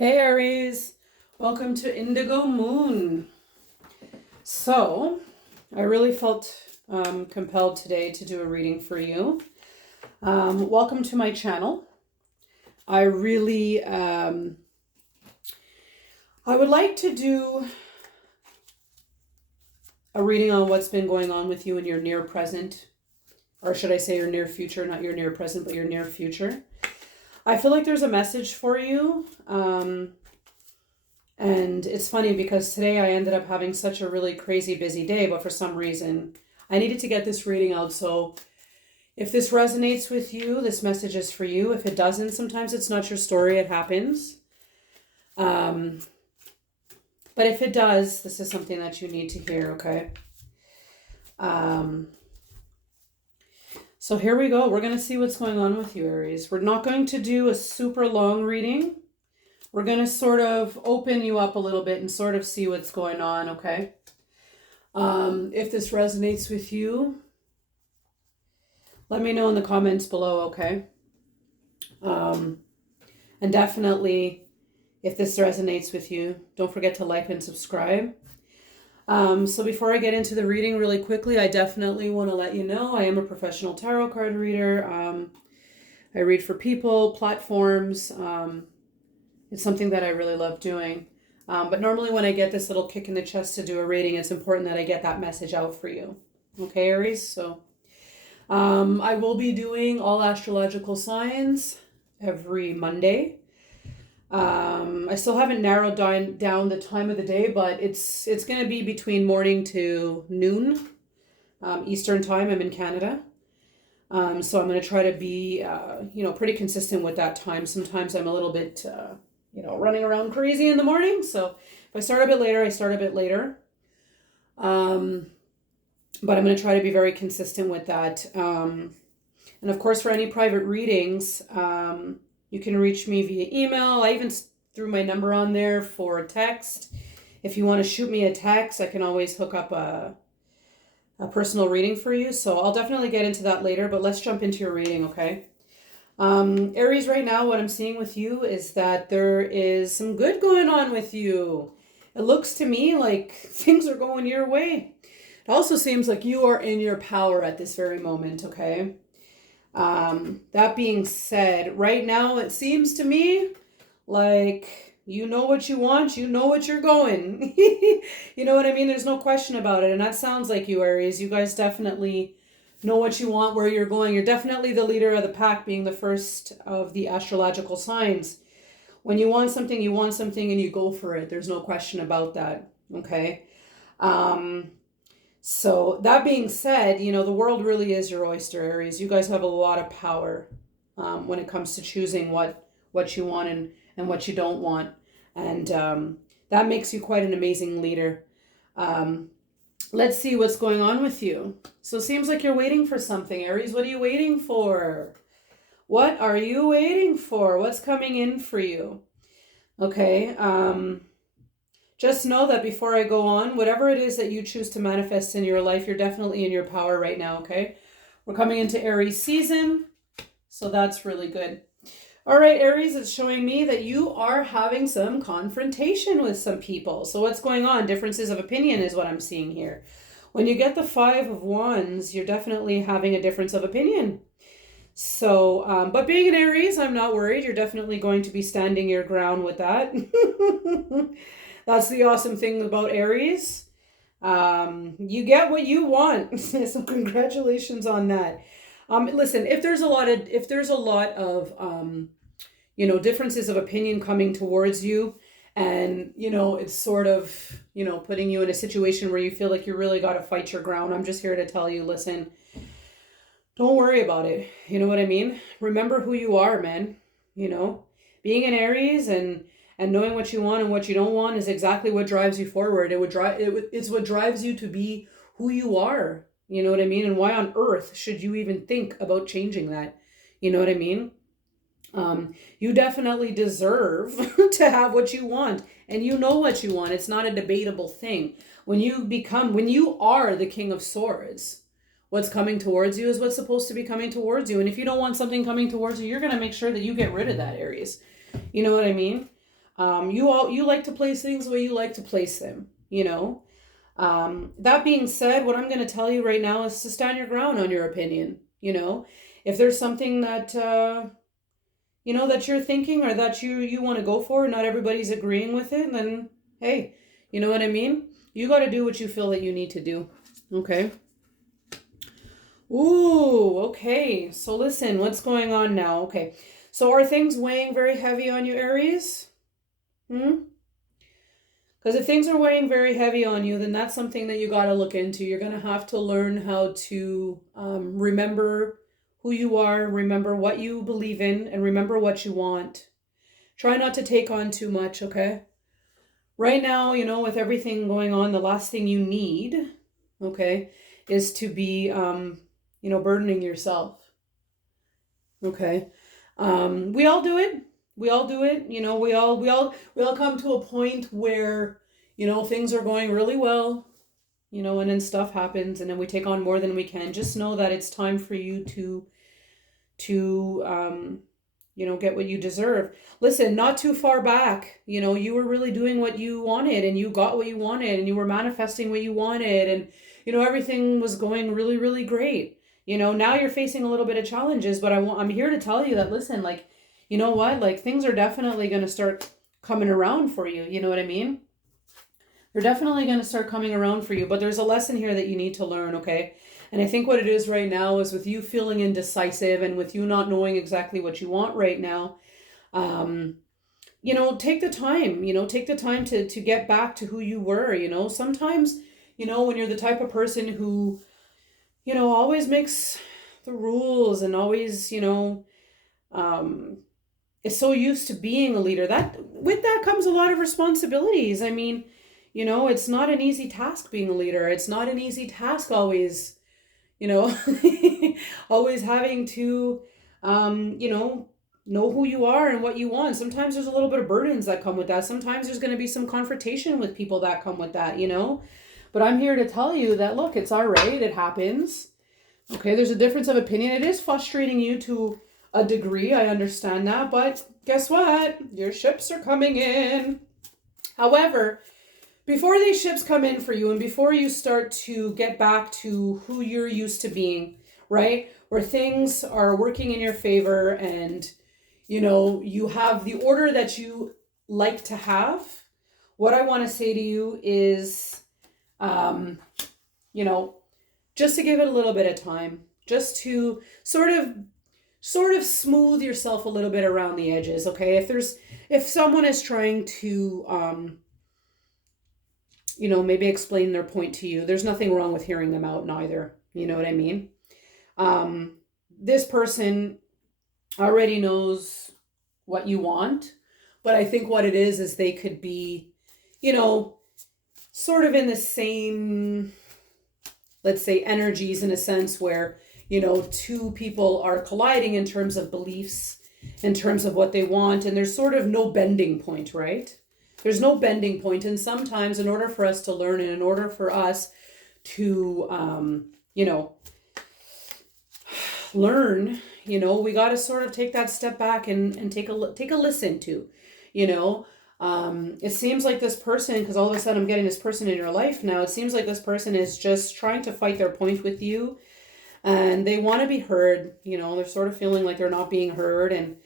Hey Aries, welcome to Indigo Moon. So, I really felt compelled today to do a reading for you. Welcome to my channel. I really, I would like to do a reading on what's been going on with you in your near present, or should I say your near future, not your near present, but your near future. I feel like there's a message for you. And it's funny because today I ended up having such a really crazy busy day, but for some reason I needed to get this reading out. So if this resonates with you, this message is for you. If it doesn't, sometimes it's not your story, it happens. But if it does, this is something that you need to hear, okay? So here we go. We're going to see what's going on with you, Aries. We're not going to do a super long reading. We're going to sort of open you up a little bit and sort of see what's going on, okay? If this resonates with you, let me know in the comments below, okay? And definitely, if this resonates with you, don't forget to like and subscribe. So before I get into the reading really quickly, I definitely want to let you know I am a professional tarot card reader. I read for people, platforms. It's something that I really love doing. But normally when I get this little kick in the chest to do a reading, it's important that I get that message out for you. Okay, Aries? So I will be doing all astrological signs every Monday. I still haven't narrowed down the time of the day, but it's going to be between morning to noon Eastern time. I'm in Canada. So I'm going to try to be, pretty consistent with that time. Sometimes I'm a little bit, running around crazy in the morning. So if I start a bit later, I start a bit later. But I'm going to try to be very consistent with that. And of course, for any private readings, you can reach me via email. I even threw my number on there for text. If you want to shoot me a text, I can always hook up a personal reading for you. So I'll definitely get into that later, but let's jump into your reading, okay? Aries, right now, what I'm seeing with you is that there is some good going on with you. It looks to me like things are going your way. It also seems like you are in your power at this very moment, okay? That being said, right now, it seems to me like you know what you want, you know what you're going. You know what I mean? There's no question about it. And that sounds like you, Aries. You guys definitely know what you want, where you're going. You're definitely the leader of the pack, being the first of the astrological signs. When you want something, and you go for it. There's no question about that. Okay. So that being said, the world really is your oyster, Aries. You guys have a lot of power when it comes to choosing what you want and what you don't want. And that makes you quite an amazing leader. Let's see what's going on with you. So it seems like you're waiting for something, Aries. What are you waiting for? What are you waiting for? What's coming in for you? Okay. Just know that before I go on, whatever it is that you choose to manifest in your life, you're definitely in your power right now, okay? We're coming into Aries season, so that's really good. All right, Aries, it's showing me that you are having some confrontation with some people. So what's going on? Differences of opinion is what I'm seeing here. When you get the 5 of Wands, you're definitely having a difference of opinion. So, but being an Aries, I'm not worried. You're definitely going to be standing your ground with that. That's the awesome thing about Aries. You get what you want. So congratulations on that. Listen, if there's a lot of differences of opinion coming towards you, and it's sort of putting you in a situation where you feel like you really got to fight your ground, I'm just here to tell you, listen, don't worry about it. You know what I mean? Remember who you are, man. Being an Aries and knowing what you want and what you don't want is exactly what drives you forward. It's what drives you to be who you are. You know what I mean? And why on earth should you even think about changing that? You know what I mean? You definitely deserve to have what you want, and you know what you want. It's not a debatable thing. When you are the King of Swords, what's coming towards you is what's supposed to be coming towards you. And if you don't want something coming towards you, you're going to make sure that you get rid of that, Aries. You know what I mean? You like to place things the way you like to place them, you know. That being said, what I'm going to tell you right now is to stand your ground on your opinion. You know, if there's something that you know that you're thinking or that you want to go for, not everybody's agreeing with it, then hey, you know what I mean? You got to do what you feel that you need to do. Okay? Ooh, okay. So listen, what's going on now? Okay. So are things weighing very heavy on you, Aries? Hmm? Because if things are weighing very heavy on you, then that's something that you got to look into. You're going to have to learn how to remember who you are, remember what you believe in, and remember what you want. Try not to take on too much, okay? Right now, you know, with everything going on, the last thing you need, okay, is to be, you know, burdening yourself, okay? We all do it. We all do it. You know, we all come to a point where, you know, things are going really well, you know, and then stuff happens and then we take on more than we can. Just know that it's time for you to you know, get what you deserve. Listen, not too far back, you know, you were really doing what you wanted and you got what you wanted and you were manifesting what you wanted and you know everything was going really really great. You know, now you're facing a little bit of challenges, but I'm here to tell you that listen, like, you know what? Like things are definitely going to start coming around for you, you know what I mean? They're definitely going to start coming around for you, but there's a lesson here that you need to learn, okay? And I think what it is right now is with you feeling indecisive and with you not knowing exactly what you want right now, um, you know, take the time, you know, take the time to get back to who you were, you know. Sometimes, you know, when you're the type of person who, you know, always makes the rules and always, you know, um, is so used to being a leader, that with that comes a lot of responsibilities. I mean, you know, it's not an easy task being a leader. It's not an easy task always, you know, always having to, you know who you are and what you want. Sometimes there's a little bit of burdens that come with that. Sometimes there's going to be some confrontation with people that come with that, you know. But I'm here to tell you that, look, it's all right. It happens. Okay, there's a difference of opinion. It is frustrating you to a degree. I understand that. But guess what? Your ships are coming in. However, before these ships come in for you and before you start to get back to who you're used to being, right? Where things are working in your favor and, you know, you have the order that you like to have, what I want to say to you is, you know, just to give it a little bit of time, just to sort of smooth yourself a little bit around the edges, okay? If someone is trying to you know, maybe explain their point to you, there's nothing wrong with hearing them out neither. You know what I mean? This person already knows what you want, but I think what it is they could be, you know, sort of in the same, let's say, energies in a sense where, you know, two people are colliding in terms of beliefs, in terms of what they want, and there's sort of no bending point, right? There's no bending point, and sometimes in order for us to learn and in order for us to, you know, learn, you know, we got to sort of take that step back and take a listen to, you know. It seems like this person, because all of a sudden I'm getting this person in your life now, it seems like this person is just trying to fight their point with you and they want to be heard, you know, they're sort of feeling like they're not being heard. And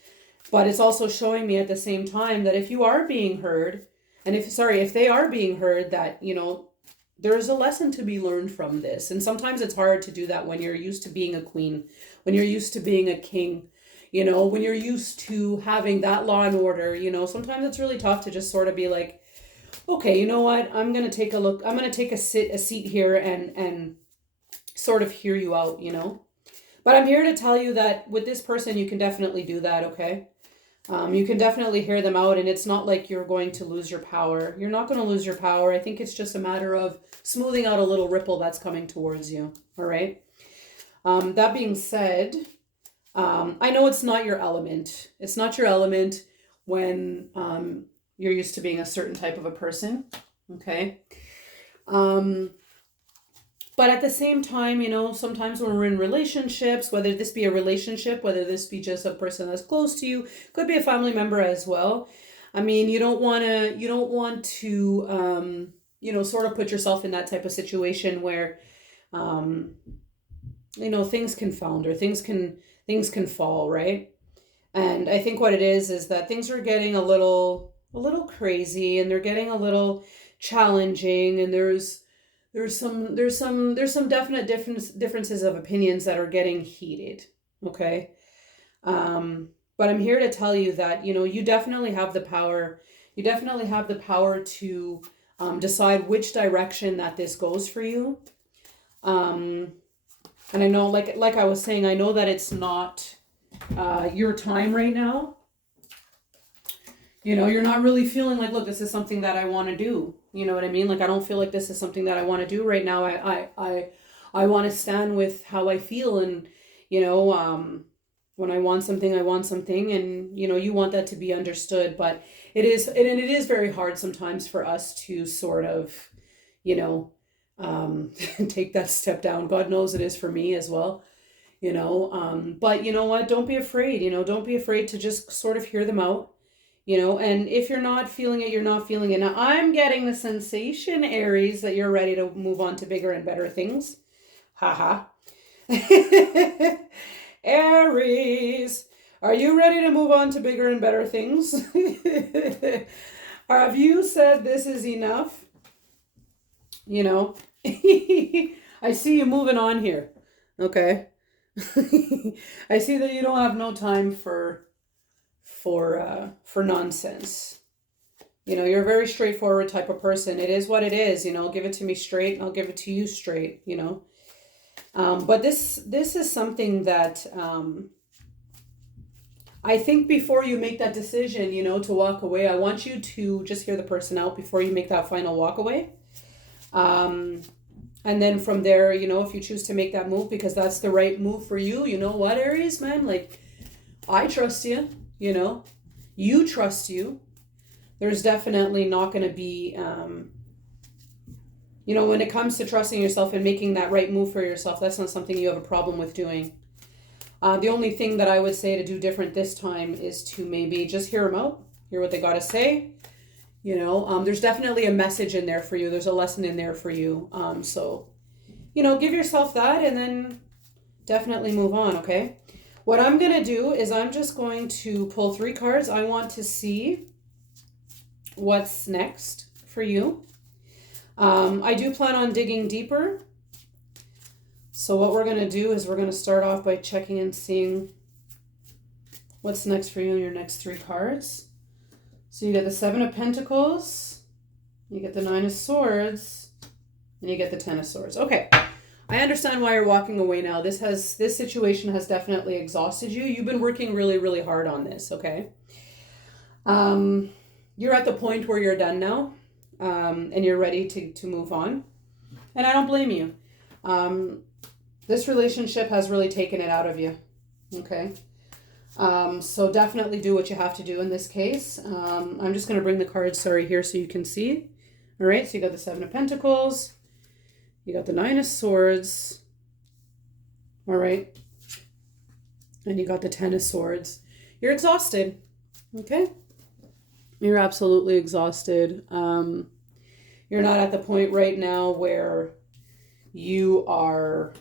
but it's also showing me at the same time that if you are being heard, and if they are being heard, that, you know, there's a lesson to be learned from this. And sometimes it's hard to do that when you're used to being a queen, when you're used to being a king, you know, when you're used to having that law and order, you know, sometimes it's really tough to just sort of be like, okay, you know what, I'm going to take a look, I'm going to take a seat here and sort of hear you out, you know. But I'm here to tell you that with this person, you can definitely do that, okay? You can definitely hear them out, and it's not like you're going to lose your power. You're not going to lose your power. I think it's just a matter of smoothing out a little ripple that's coming towards you, all right? That being said, I know it's not your element. It's not your element when you're used to being a certain type of a person, okay? But at the same time, you know, sometimes when we're in relationships, whether this be a relationship, whether this be just a person that's close to you, could be a family member as well. I mean, you don't want to, sort of put yourself in that type of situation where, um, things can founder, things can fall, right? And I think what it is that things are getting a little crazy, and they're getting a little challenging, and there's some definite differences of opinions that are getting heated. Okay. But I'm here to tell you that, you definitely have the power. You definitely have the power to decide which direction that this goes for you. Um, and I know, like I was saying, I know that it's not your time right now. You're not really feeling like, look, this is something that I want to do. You know what I mean? Like, I don't feel like this is something that I want to do right now. I want to stand with how I feel, and when I want something, I want something, and you want that to be understood. But it is very hard sometimes for us to sort of, you know, take that step down. God knows it is for me as well. But you know what? Don't be afraid. Don't be afraid to just sort of hear them out. And if you're not feeling it, you're not feeling it. Now, I'm getting the sensation, Aries, that you're ready to move on to bigger and better things. Haha. Aries, are you ready to move on to bigger and better things? Have you said this is enough? I see you moving on here. Okay. I see that you don't have no time for nonsense. You're a very straightforward type of person. It is what it is. Give it to me straight, and I'll give it to you straight. But this is something that I think before you make that decision, to walk away, I want you to just hear the person out before you make that final walk away. And then from there, if you choose to make that move because that's the right move for you, you know what, Aries, man? Like, I trust you, you trust you. There's definitely not going to be, when it comes to trusting yourself and making that right move for yourself, that's not something you have a problem with doing. The only thing that I would say to do different this time is to maybe just hear them out, hear what they got to say. There's definitely a message in there for you. There's a lesson in there for you. So, give yourself that and then definitely move on, okay? What I'm going to do is I'm just going to pull 3 cards. I want to see what's next for you. I do plan on digging deeper. So what we're going to do is we're going to start off by checking and seeing what's next for you in your next 3 cards. So you get the 7 of Pentacles, you get the 9 of Swords, and you get the 10 of Swords. Okay, I understand why you're walking away now. This situation has definitely exhausted you. You've been working really, really hard on this, okay? You're at the point where you're done now, and you're ready to move on. And I don't blame you. This relationship has really taken it out of you, okay? So definitely do what you have to do in this case. I'm just going to bring the cards, here so you can see. All right, so you got the 7 of Pentacles. You got the 9 of Swords. All right. And you got the 10 of Swords. You're exhausted. Okay. You're absolutely exhausted. You're not at the point right now where you're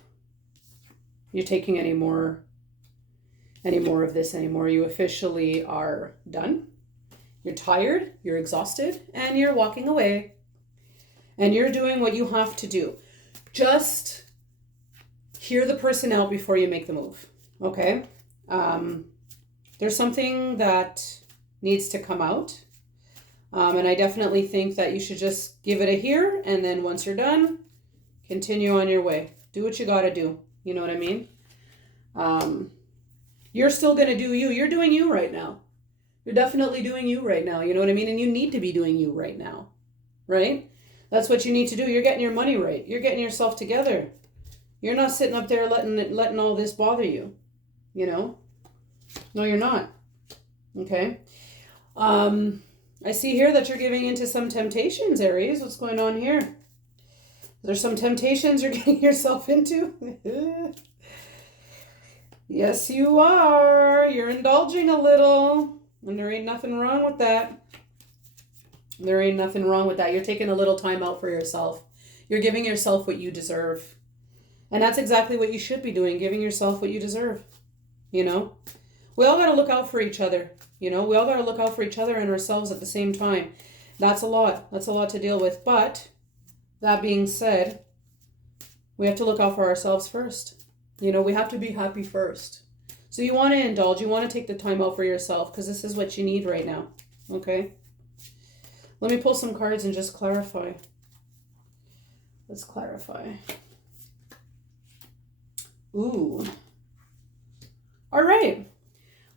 taking any more of this anymore. You officially are done. You're tired, you're exhausted, and you're walking away. And you're doing what you have to do. Just hear the person out before you make the move. Okay? There's something that needs to come out. And I definitely think that you should just give it a hear, and then once you're done, continue on your way. Do what you gotta do. You know what I mean? You're still going to do you. You're doing you right now. You're definitely doing you right now. You know what I mean? And you need to be doing you right now. Right? That's what you need to do. You're getting your money right. You're getting yourself together. You're not sitting up there letting all this bother you. No, you're not. Okay? I see here that you're giving into some temptations, Aries. What's going on here? There's some temptations you're getting yourself into? Yes, you are. You're indulging a little. And there ain't nothing wrong with that. There ain't nothing wrong with that. You're taking a little time out for yourself. You're giving yourself what you deserve. And that's exactly what you should be doing, giving yourself what you deserve. You know? We all got to look out for each other. You know, we all got to look out for each other and ourselves at the same time. That's a lot. That's a lot to deal with. But that being said, we have to look out for ourselves first. You know, we have to be happy first. So you want to indulge. You want to take the time out for yourself because this is what you need right now. Okay? Let me pull some cards and just clarify. Let's clarify. Ooh. All right.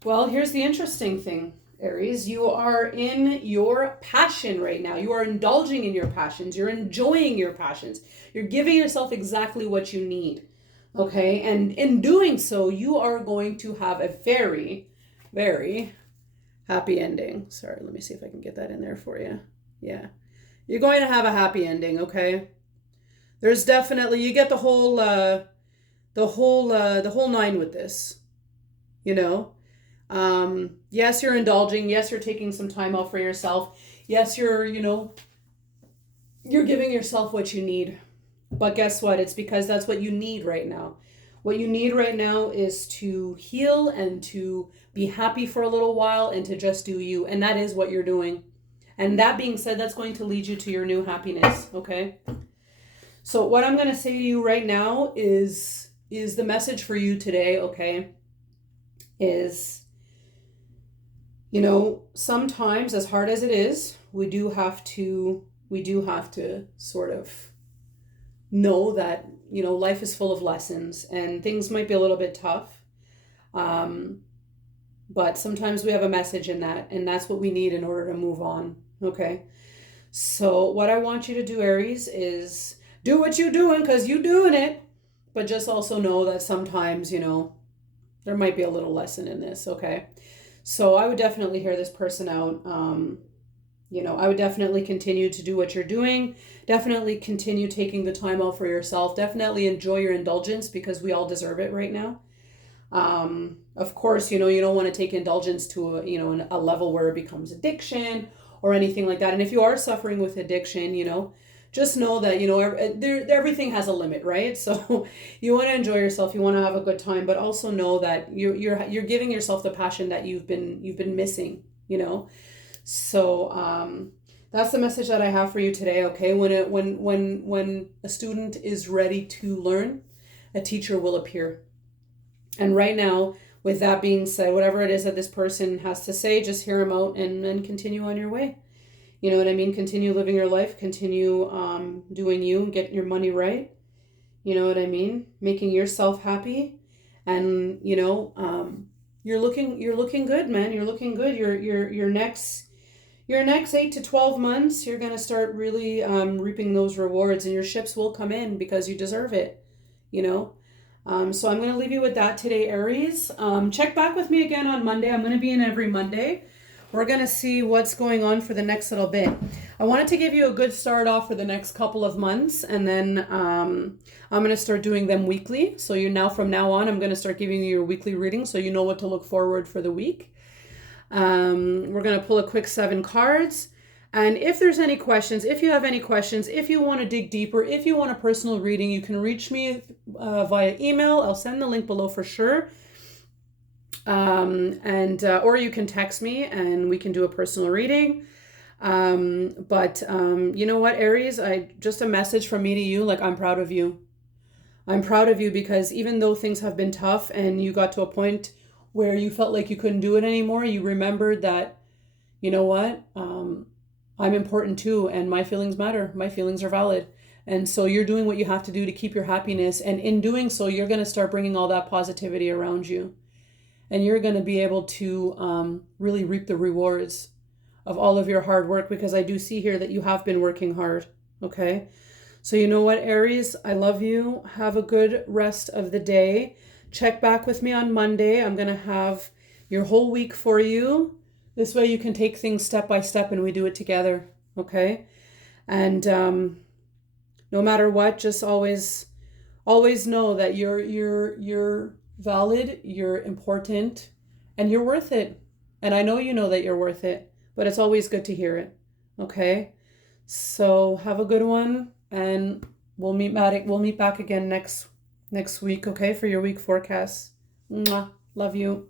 Well, here's the interesting thing, Aries. You are in your passion right now. You are indulging in your passions. You're enjoying your passions. You're giving yourself exactly what you need. Okay? And in doing so, you are going to have a very, very happy ending. Sorry, let me see if I can get that in there for you. Yeah. You're going to have a happy ending, okay? There's definitely, you get the whole nine with this, you know? Yes, you're indulging. Yes, you're taking some time out for yourself. Yes, you're giving yourself what you need. But guess what? It's because that's what you need right now. What you need right now is to heal and to be happy for a little while and to just do you. And that is what you're doing. And that being said, that's going to lead you to your new happiness, okay? So what I'm going to say to you right now is the message for you today, okay? Is, you know, sometimes as hard as it is, we do have to sort of know that, you know, life is full of lessons and things might be a little bit tough. But sometimes we have a message in that, and that's what we need in order to move on. Okay. So what I want you to do, Aries, is do what you're doing because you're doing it. But just also know that sometimes, you know, there might be a little lesson in this. Okay. So I would definitely hear this person out. You know, I would definitely continue to do what you're doing. Definitely continue taking the time out for yourself. Definitely enjoy your indulgence because we all deserve it right now. Of course, you know, you don't want to take indulgence to a level where it becomes addiction or anything like that. And if you are suffering with addiction, you know, just know that, you know, everything has a limit, right? So you want to enjoy yourself, you want to have a good time, but also know that you're giving yourself the passion that you've been missing, you know. So that's the message that I have for you today. Okay, when a student is ready to learn, a teacher will appear. And right now, with that being said, whatever it is that this person has to say, just hear him out and continue on your way. You know what I mean? Continue living your life, continue doing you, getting your money right. You know what I mean? Making yourself happy. And, you know, you're looking good, man. You're looking good. Your next 8 to 12 months, you're going to start really reaping those rewards, and your ships will come in because you deserve it, you know? So I'm going to leave you with that today, Aries. Check back with me again on Monday. I'm going to be in every Monday. We're going to see what's going on for the next little bit. I wanted to give you a good start off for the next couple of months, and then I'm going to start doing them weekly. So from now on, I'm going to start giving you your weekly reading so you know what to look forward for the week. We're going to pull a quick 7 cards. And if there's any questions, if you have any questions, if you want to dig deeper, if you want a personal reading, you can reach me via email. I'll send the link below for sure. Or you can text me and we can do a personal reading. But you know what, Aries, just a message from me to you, like, I'm proud of you. I'm proud of you because even though things have been tough and you got to a point where you felt like you couldn't do it anymore, you remembered that, you know what, I'm important too, and my feelings matter. My feelings are valid. And so you're doing what you have to do to keep your happiness. And in doing so, you're going to start bringing all that positivity around you. And you're going to be able to really reap the rewards of all of your hard work, because I do see here that you have been working hard. Okay. So you know what, Aries, I love you. Have a good rest of the day. Check back with me on Monday. I'm going to have your whole week for you. This way you can take things step by step and we do it together. Okay. And no matter what, just always know that you're valid, you're important, and you're worth it. And I know you know that you're worth it, but it's always good to hear it. Okay. So have a good one, and we'll meet back again next week, okay, for your week forecast. Mwah. Love you.